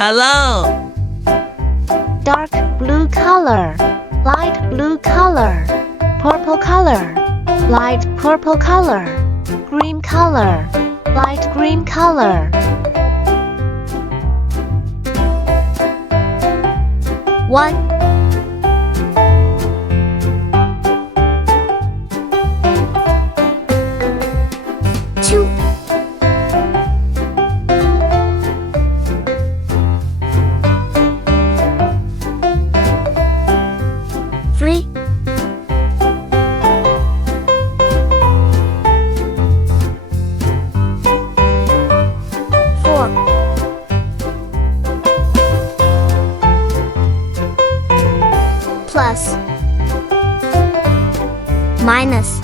Hello. Dark blue color, light blue color, purple color, light purple color, green color, light green color. 1 2 3 4 plus minus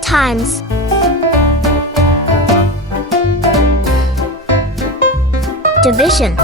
times division.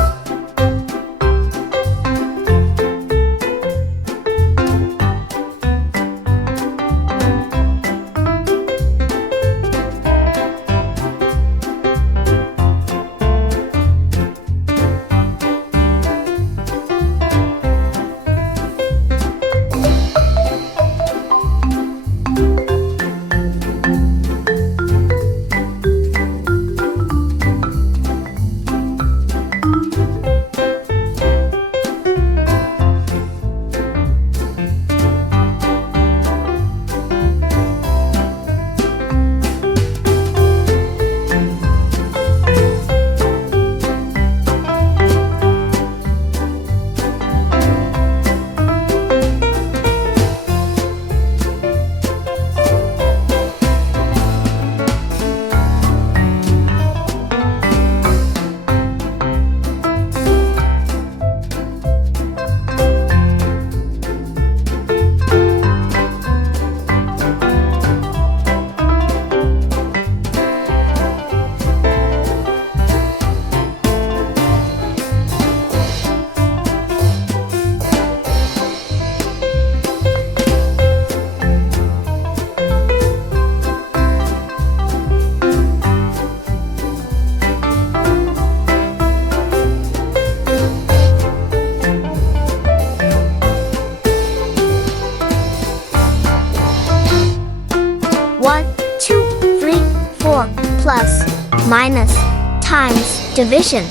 One, two, three, four, plus, minus, times, division.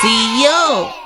See you.